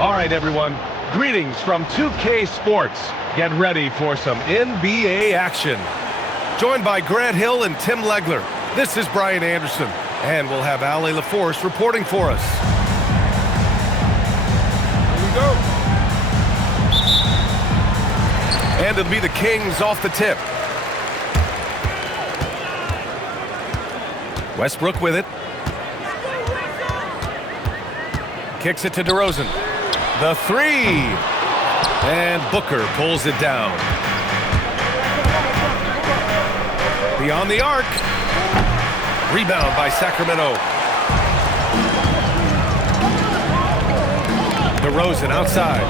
All right, everyone. Greetings from 2K Sports. Get ready for some NBA action. Joined by Grant Hill and Tim Legler, this is Brian Anderson, and we'll have Ali LaForce reporting for us. Here we go. And it'll be the Kings off the tip. Westbrook with it. Kicks it to DeRozan. The three. And Booker pulls it down. Beyond the arc. Rebound by Sacramento. DeRozan outside.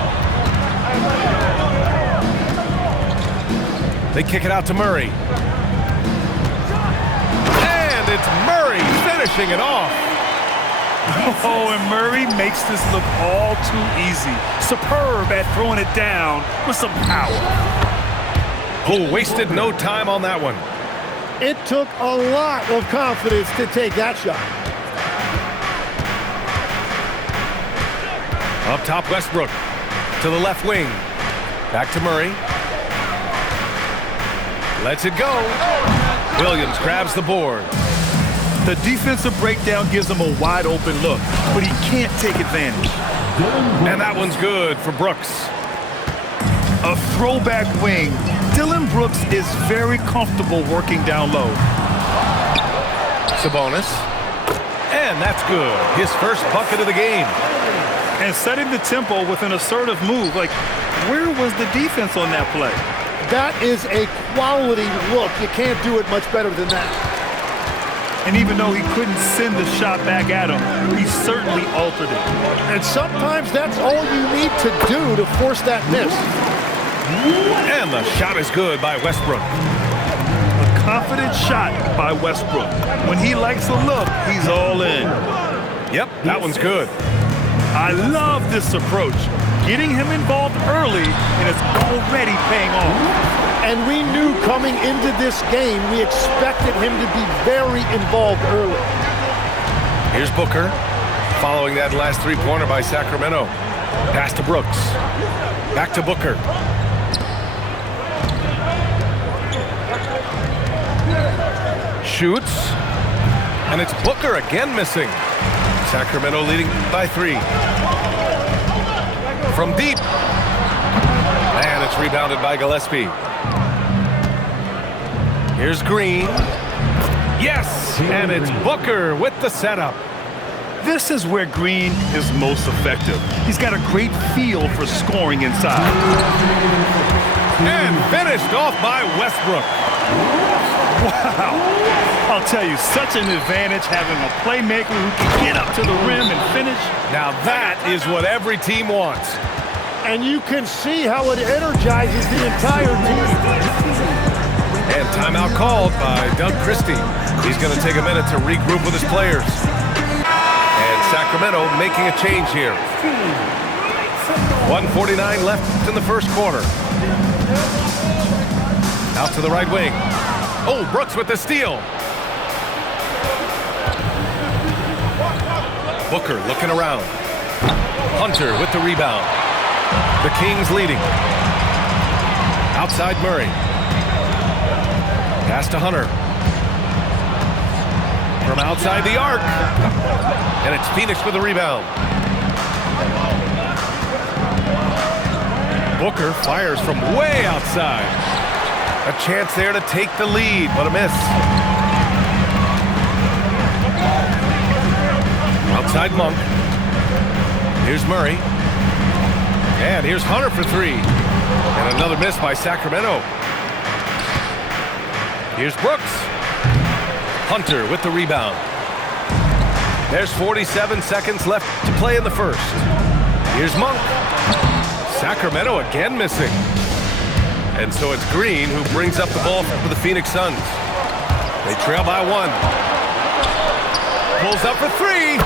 They kick it out to Murray. And it's Murray finishing it off. Oh, and Murray makes this look all too easy. Superb at throwing it down with some power. Oh, wasted no time on that one. It took a lot of confidence to take that shot. Up top, Westbrook to the left wing. Back to Murray. Lets it go. Williams grabs the board. The defensive breakdown gives him a wide open look, but he can't take advantage. And that one's good for Brooks. A throwback wing. Dillon Brooks is very comfortable working down low. Sabonis. And that's good. His first bucket of the game. And setting the tempo with an assertive move. Like, where was the defense on that play? That is a quality look. You can't do it much better than that. And even though he couldn't send the shot back at him, he certainly altered it. And sometimes that's all you need to do to force that miss. And the shot is good by Westbrook. A confident shot by Westbrook. When he likes a look, he's all in. Yep, that one's good. I love this approach. Getting him involved early, and it's already paying off. And we knew coming into this game, we expected him to be very involved early. Here's Booker, following that last three-pointer by Sacramento. Pass to Brooks. Back to Booker. Shoots. And it's Booker again missing. Sacramento leading by 3. From deep. And it's rebounded by Gillespie. Here's Green. Yes! And it's Booker with the setup. This is where Green is most effective. He's got a great feel for scoring inside. And finished off by Westbrook. Wow. I'll tell you, such an advantage having a playmaker who can get up to the rim and finish. Now that is what every team wants. And you can see how it energizes the entire team. And timeout called by Doug Christie. He's going to take a minute to regroup with his players. And Sacramento making a change here. 1:49 left in the first quarter. Out to the right wing. Oh, Brooks with the steal. Booker looking around. Hunter with the rebound. The Kings leading. Outside Murray. Pass to Hunter. From outside the arc. And it's Phoenix with the rebound. Booker fires from way outside. A chance there to take the lead, but a miss. Outside Monk. Here's Murray. And here's Hunter for 3. And another miss by Sacramento. Here's Brooks. Hunter with the rebound. There's 47 seconds left to play in the first. Here's Monk. Sacramento again missing. And so it's Green who brings up the ball for the Phoenix Suns. They trail by 1. Pulls up for 3.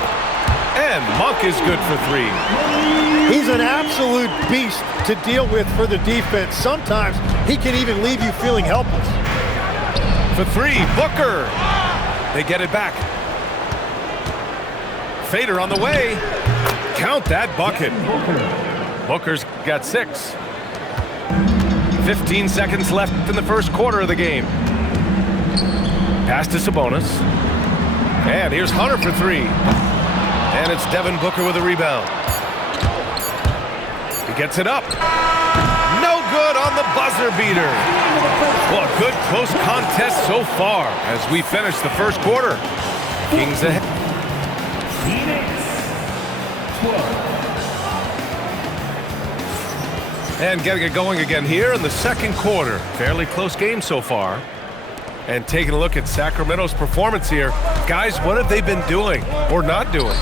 And Monk is good for 3. He's an absolute beast to deal with for the defense. Sometimes he can even leave you feeling helpless. For 3, Booker. They get it back. Fader on the way. Count that bucket. Booker's got 6. 15 seconds left in the first quarter of the game. Pass to Sabonis. And here's Hunter for 3. And it's Devin Booker with a rebound. He gets it up. No good on the buzzer beater. Well, a good close contest so far as we finish the first quarter. Kings ahead. And getting it going again here in the second quarter. Fairly close game so far. And taking a look at Sacramento's performance here. Guys, what have they been doing or not doing?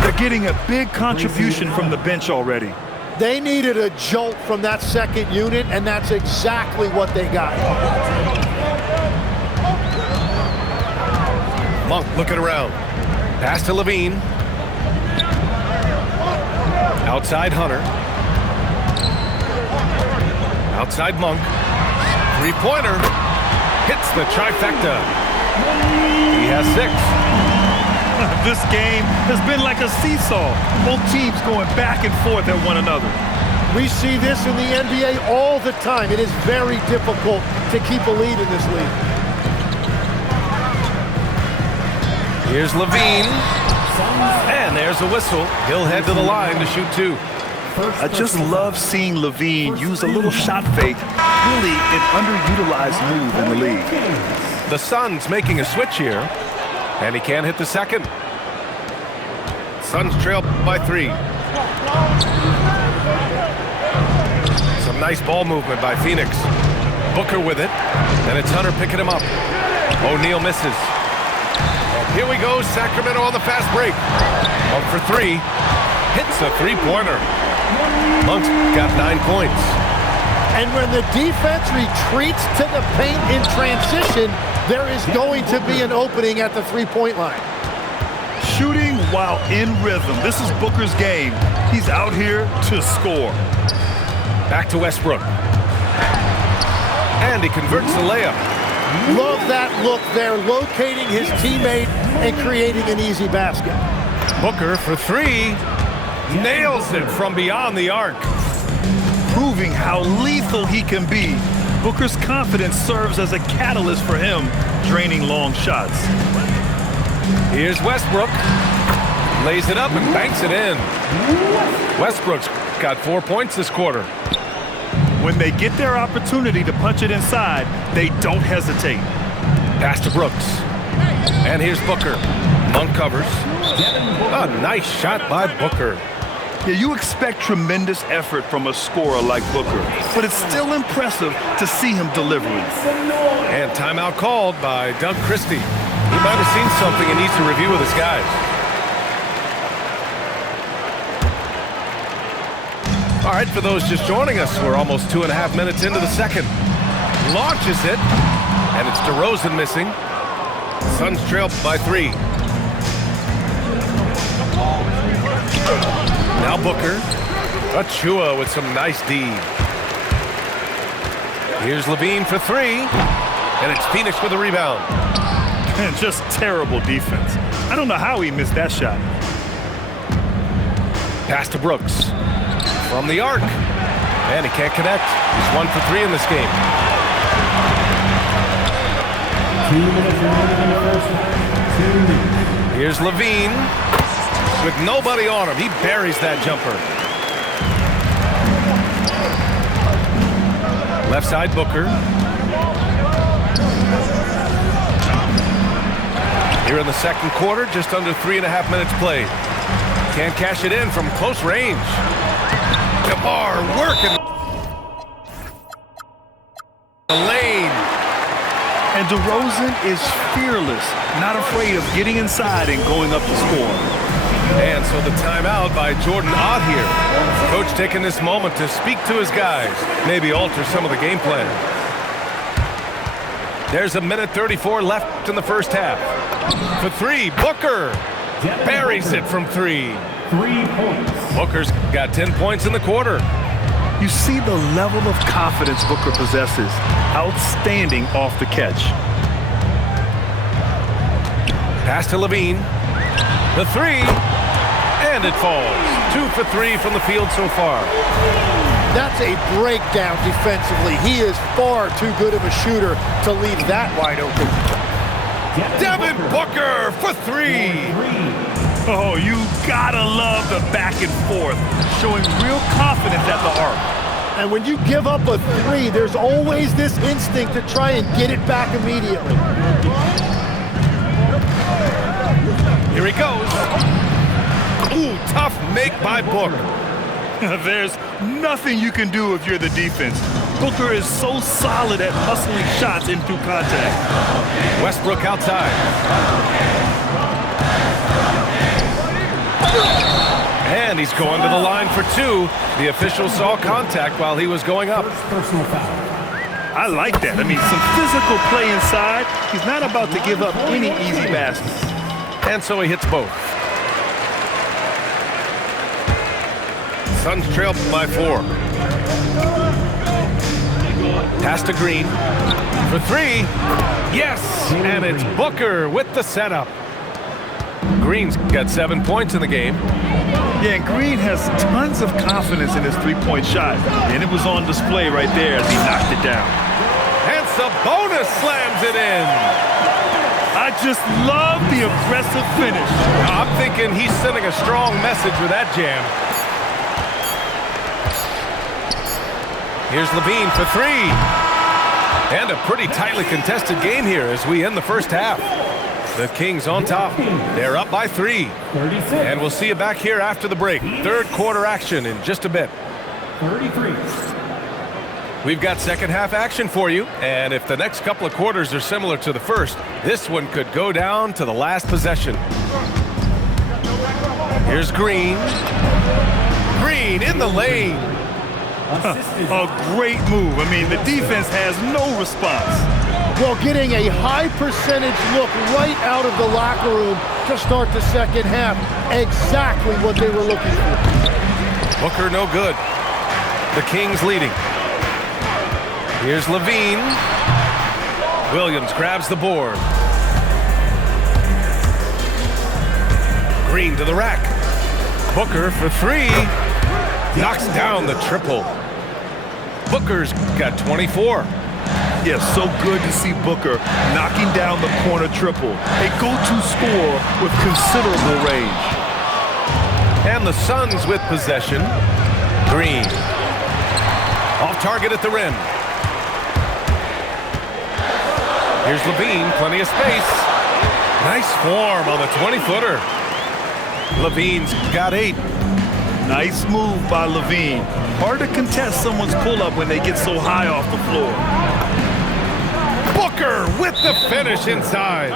They're getting a big contribution from the bench already. They needed a jolt from that second unit, and that's exactly what they got. Monk looking around. Pass to Levine. Outside Hunter. Outside Monk. Three-pointer. Hits the trifecta. He has 6. This game has been like a seesaw. Both teams going back and forth at one another. We see this in the NBA all the time. It is very difficult to keep a lead in this league. Here's Levine. And there's a whistle. He'll head to the line to shoot 2. I just love seeing Levine use a little shot fake. Really an underutilized move in the league. The Suns making a switch here. And he can't hit the second. Suns trail by 3. Some nice ball movement by Phoenix. Booker with it. And it's Hunter picking him up. O'Neal misses. And here we go, Sacramento on the fast break. Monk for 3. Hits a three-pointer. Monk's got 9 points. And when the defense retreats to the paint in transition, there is going to be an opening at the three-point line. Shooting while in rhythm. This is Booker's game. He's out here to score. Back to Westbrook. And he converts the layup. Love that look there, locating his teammate and creating an easy basket. Booker for 3. Nails it from beyond the arc. Proving how lethal he can be. Booker's confidence serves as a catalyst for him, draining long shots. Here's Westbrook. Lays it up and banks it in. Westbrook's got 4 points this quarter. When they get their opportunity to punch it inside, they don't hesitate. Pass to Brooks. And here's Booker. Monk covers. A nice shot by Booker. Yeah, you expect tremendous effort from a scorer like Booker, but it's still impressive to see him delivering. And timeout called by Doug Christie. He might have seen something and needs to review with his guys. All right, for those just joining us, we're almost 2.5 minutes into the second. Launches it, and it's DeRozan missing. Suns trail by 3. Now Booker. Achua with some nice D. Here's Levine for 3. And it's Phoenix with a rebound. And just terrible defense. I don't know how he missed that shot. Pass to Brooks. From the arc. And he can't connect. He's 1 for 3 in this game. 2 minutes remaining in the first. 2. Here's Levine. With nobody on him, he buries that jumper. Left side, Booker. Here in the second quarter, just under 3.5 minutes played. Can't cash it in from close range. DeMar working the lane. And DeRozan is fearless, not afraid of getting inside and going up to score. And so the timeout by Jordan Ott here. Coach taking this moment to speak to his guys, maybe alter some of the game plan. There's a minute 34 left in the first half. For three, Booker buries it from three. 3 points. Booker's got 10 points in the quarter. You see the level of confidence Booker possesses. Outstanding off the catch. Pass to Levine. The three, and it falls. 2 for 3 from the field so far. That's a breakdown defensively. He is far too good of a shooter to leave that wide open. Devin Booker for three. Oh, you gotta love the back and forth, showing real confidence at the arc. And when you give up a three, there's always this instinct to try and get it back immediately. Here he goes. Ooh, tough make by Book. There's nothing you can do if you're the defense. Booker is so solid at hustling shots in through contact. Westbrook outside. And he's going to the line for two. The official saw contact while he was going up. Personal foul. I like that. I mean, some physical play inside. He's not about to give up any easy baskets. And so he hits both. Suns trail by 4. Pass to Green. For three. Yes! And it's Booker with the setup. Green's got 7 points in the game. Yeah, and Green has tons of confidence in his three-point shot. And it was on display right there as he knocked it down. And Sabonis slams it in. I just love the aggressive finish. I'm thinking he's sending a strong message with that jam. Here's Levine for three. And a pretty tightly contested game here as we end the first half. The Kings on top. They're up by 3. 36. And we'll see you back here after the break. Third quarter action in just a bit. 33. We've got second half action for you. And if the next couple of quarters are similar to the first, this one could go down to the last possession. Here's Green. Green in the lane. A great move. I mean, the defense has no response. Well, getting a high percentage look right out of the locker room to start the second half. Exactly what they were looking for. Booker no good. The Kings leading. Here's Levine. Williams grabs the board. Green to the rack. Booker for three. Knocks down the triple. Booker's got 24. Yeah, so good to see Booker knocking down the corner triple. A go-to score with considerable range. And the Suns with possession. Green. Off target at the rim. Here's Levine, plenty of space. Nice form on the 20-footer. Levine's got 8. Nice move by Levine. Hard to contest someone's pull-up when they get so high off the floor. Booker with the finish inside.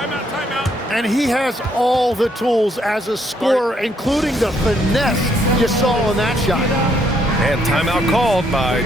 And he has all the tools as a scorer, including the finesse you saw in that shot. And timeout called by...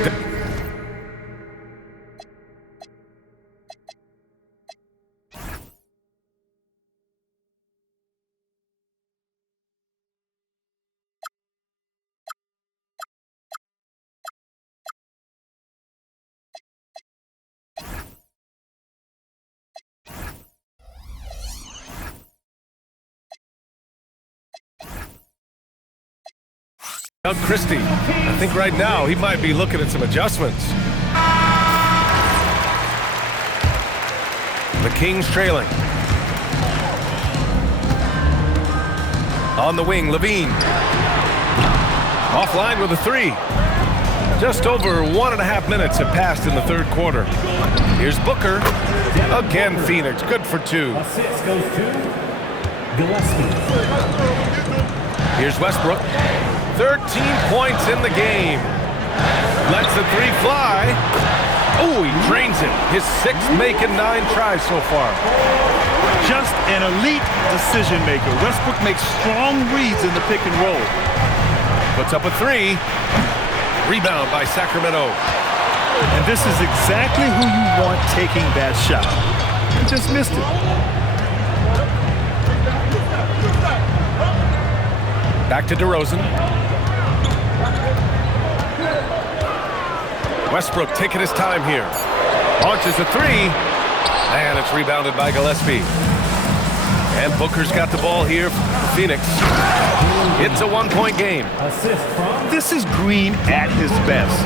Doug Christie. I think right now he might be looking at some adjustments. The Kings trailing. On the wing, Levine. Offline with a 3. Just over 1.5 minutes have passed in the third quarter. Here's Booker. Again, Phoenix. Good for 2. Assist goes to Gillespie. Here's Westbrook. 13 points in the game. Lets the 3 fly. Oh, he drains it. His 6th make in 9 tries so far. just an elite decision maker. Westbrook makes strong reads in the pick and roll. Puts up a three. Rebound by Sacramento. And this is exactly who you want taking that shot. He just missed it. Back to DeRozan. Westbrook taking his time here. Launches a three. And it's rebounded by Gillespie. And Booker's got the ball here for Phoenix. It's a one-point game. Assist from This is Green at his best.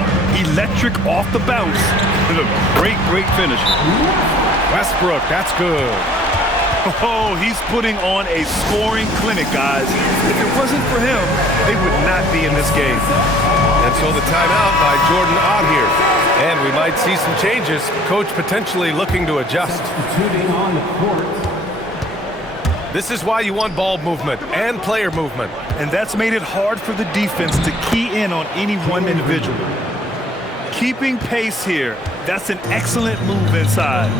Electric off the bounce. And a great finish. Westbrook, that's good. Oh, he's putting on a scoring clinic, guys. If it wasn't for him, they would not be in this game. And so the timeout by Jordan Ott here. And we might see some changes. Coach potentially looking to adjust. substituting on the court. This is why you want ball movement and player movement. And that's made it hard for the defense to key in on any one individual. Keeping pace here. That's an excellent move inside.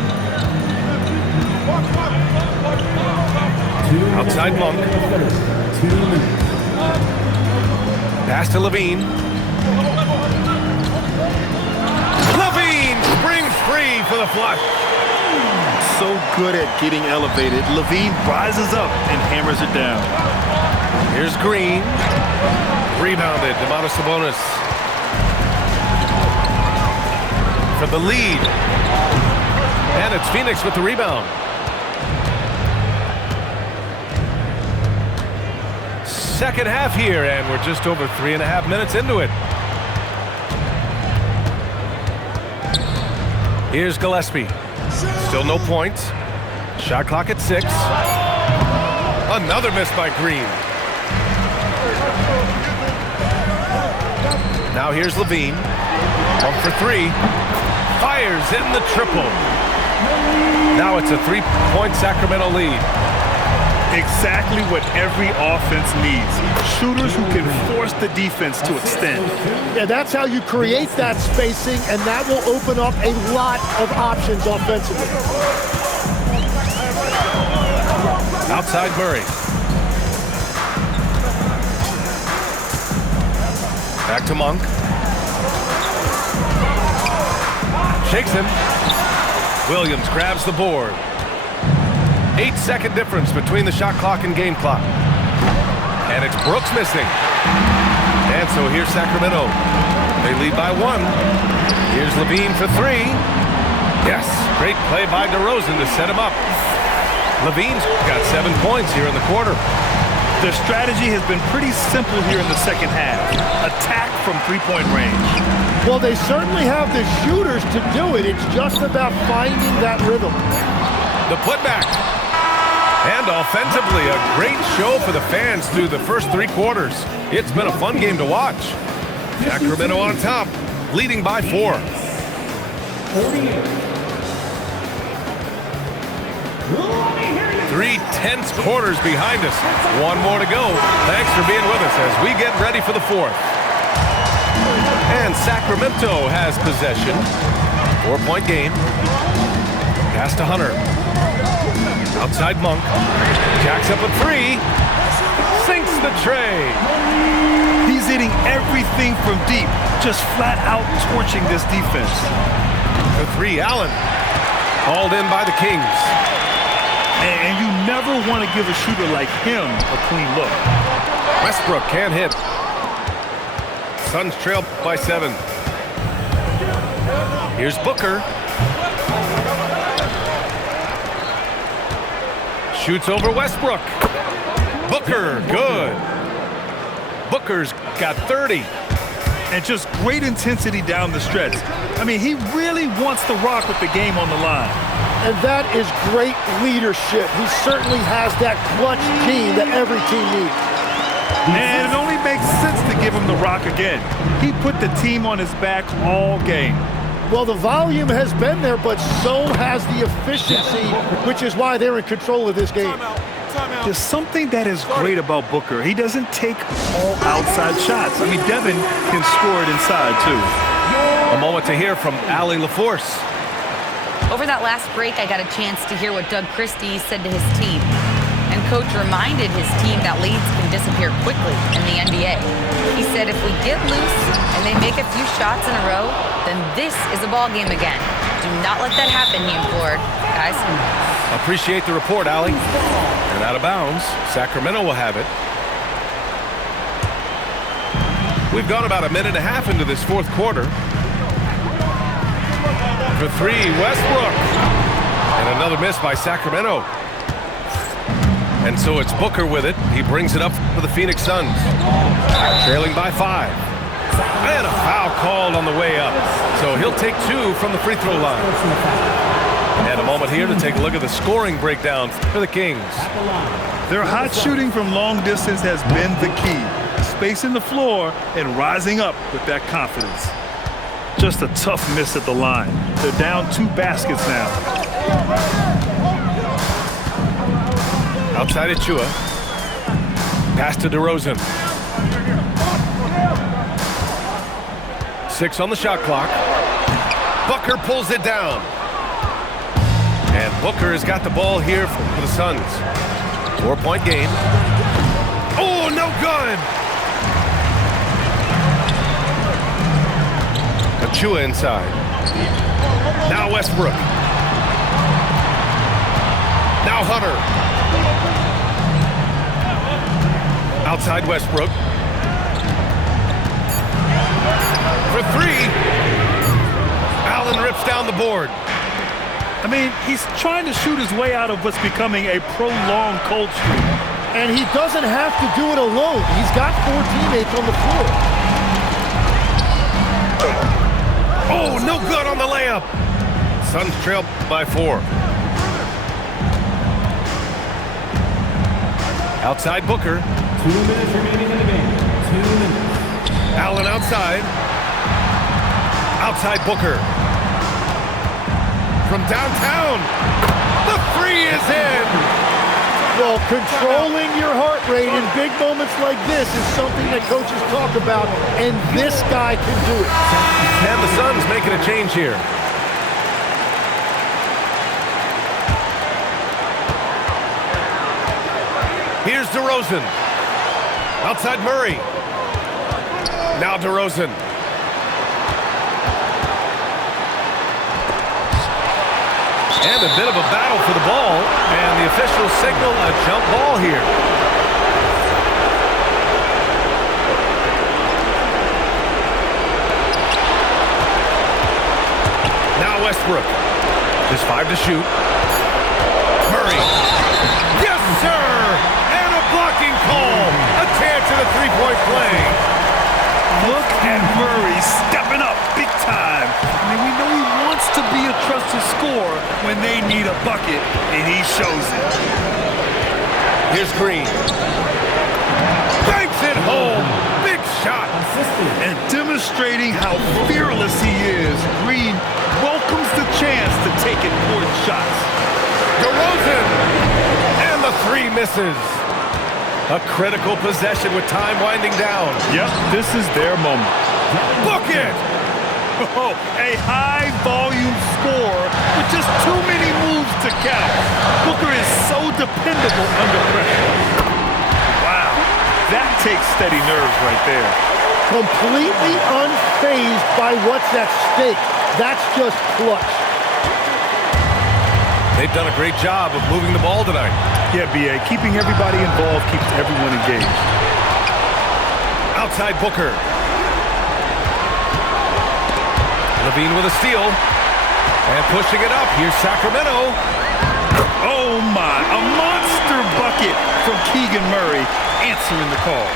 Outside Monk. 2 minutes. Pass to Levine. Levine springs free for the flush. So good at getting elevated. Levine rises up and hammers it down. Here's Green. Rebounded. Domantas Sabonis. For the lead. And it's Phoenix with the rebound. Second half here, and we're just over 3.5 minutes into it. Here's Gillespie. Still no points. Shot clock at 6. Another miss by Green. Now here's Levine. Pump for 3. Fires in the triple. Now it's a 3-point Sacramento lead. Exactly what every offense needs. Shooters who can force the defense to extend. Yeah, that's how you create that spacing, and that will open up a lot of options offensively. Outside Murray. Back to Monk. Shakes him. Williams grabs the board. 8-second difference between the shot clock and game clock. And it's Brooks missing. And so here's Sacramento. They lead by 1. Here's Levine for 3. Yes, great play by DeRozan to set him up. Levine's got 7 points here in the quarter. Their strategy has been pretty simple here in the second half. Attack from three-point range. Well, they certainly have the shooters to do it. It's just about finding that rhythm. The putback. And offensively, a great show for the fans through the first 3 quarters. It's been a fun game to watch. Sacramento on top, leading by 4. 3 tense quarters behind us. 1 more to go. Thanks for being with us as we get ready for the 4th. And Sacramento has possession. 4-point game. Pass to Hunter. Outside Monk. Jacks up a 3. Sinks the tray. He's hitting everything from deep, just flat out torching this defense. For 3, Allen. Hauled in by the Kings. And you never want to give a shooter like him a clean look. Westbrook can't hit. Suns trail by 7. Here's Booker. Shoots over Westbrook. Booker, good. Booker's got 30. And just great intensity down the stretch. I mean, he really wants to rock with the game on the line. And that is great leadership. He certainly has that clutch gene that every team needs. And it only makes sense to give him the rock again. He put the team on his back all game. Well, the volume has been there, but so has the efficiency, which is why they're in control of this game. There's something that is great about Booker. He doesn't take all outside shots. I mean, Devin can score it inside, too. A moment to hear from Allie LaForce. Over that last break, I got a chance to hear what Doug Christie said to his team. And Coach reminded his team that leads can disappear quickly in the NBA. He said if we get loose and they make a few shots in a row, then this is a ball game again. Do not let that happen, he implored. Guys. Appreciate the report, Allie. And out of bounds, Sacramento will have it. We've gone about a minute and a half into this fourth quarter. For three, Westbrook. And another miss by Sacramento. And so it's Booker with it. He brings it up for the Phoenix Suns. Trailing by 5. And a foul called on the way up. So he'll take 2 from the free throw line. And a moment here to take a look at the scoring breakdown for the Kings. Their hot shooting from long distance has been the key. Spacing the floor and rising up with that confidence. Just a tough miss at the line. They're down 2 baskets now. Outside Achua. Pass to DeRozan. 6 on the shot clock. Booker pulls it down. And Booker has got the ball here for the Suns. 4-point game. Oh, no good! Achua inside. Now Westbrook. Now Hunter. Outside Westbrook. For 3. Allen rips down the board. I mean, he's trying to shoot his way out of what's becoming a prolonged cold streak. And he doesn't have to do it alone. He's got 4 teammates on the floor. Oh, no good on the layup. Suns trail by 4. Outside Booker. 2 minutes remaining in the game. 2 minutes. Allen outside. Outside Booker. From downtown. The 3 is in. Well, controlling your heart rate in big moments like this is something that coaches talk about, and this guy can do it. And the Suns making a change here. Here's DeRozan. Outside Murray. Now DeRozan. And a bit of a battle for the ball. And the officials signal a jump ball here. Now Westbrook. Just 5 to shoot. Murray. Yes, sir! And a blocking call. A chance at a 3-point play. Look at Murray stepping up big time. I mean, we know he wants to be a trusted scorer when they need a bucket, and he shows it. Here's Green. Banks it home. Big shot. And demonstrating how fearless he is, Green welcomes the chance to take important shots. DeRozan. And the 3 misses. A critical possession with time winding down. Yep, this is their moment. Book it! Oh, a high-volume score with just too many moves to count. Booker is so dependable under pressure. Wow, that takes steady nerves right there. Completely unfazed by what's at stake. That's just clutch. They've done a great job of moving the ball tonight. Yeah, B.A., keeping everybody involved keeps everyone engaged. Outside Booker. Levine with a steal. And pushing it up. Here's Sacramento. Oh, my. A monster bucket from Keegan Murray answering the call.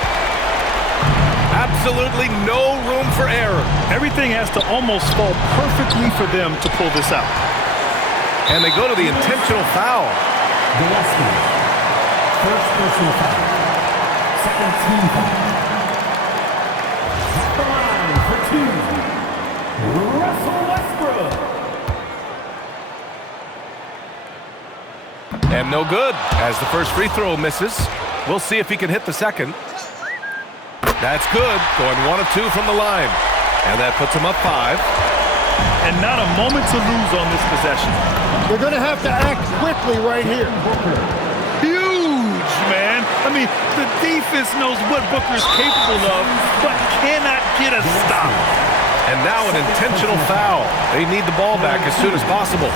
Absolutely no room for error. Everything has to almost fall perfectly for them to pull this out. And they go to the intentional foul. Gillespie. First personal foul. Second team foul. At the line for 2. Russell Westbrook. And no good as the first free throw misses. We'll see if he can hit the second. That's good. Going 1 of 2 from the line. And that puts him up 5. and not a moment to lose on this possession. They're going to have to act quickly right here. Huge, man. I mean, the defense knows what Booker's capable of, but cannot get a stop. And now an intentional foul. They need the ball back as soon as possible.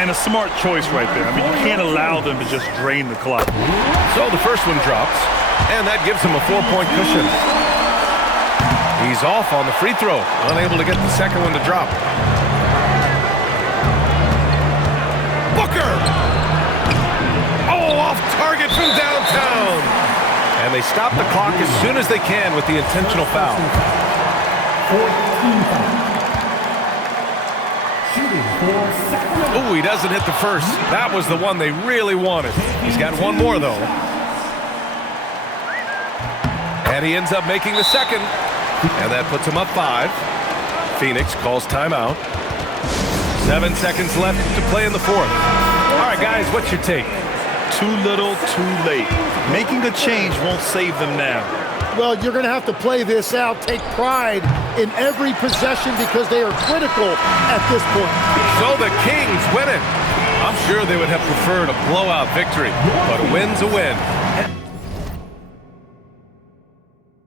And a smart choice right there. I mean, you can't allow them to just drain the clock. So the first one drops, and that gives him a 4-point cushion. He's off on the free throw, unable to get the second one to drop. Booker! Oh, off target from downtown. And they stop the clock as soon as they can with the intentional foul. 14 foul. Shooting for Sacramento. Oh, he doesn't hit the first. That was the one they really wanted. He's got one more, though. And he ends up making the second. And that puts him up 5. Phoenix calls timeout. 7 seconds left to play in the fourth. All right, guys, what's your take? Too little, too late. Making a change won't save them now. Well, you're going to have to play this out, take pride in every possession because they are critical at this point. So the Kings win it. I'm sure they would have preferred a blowout victory, but a win's a win.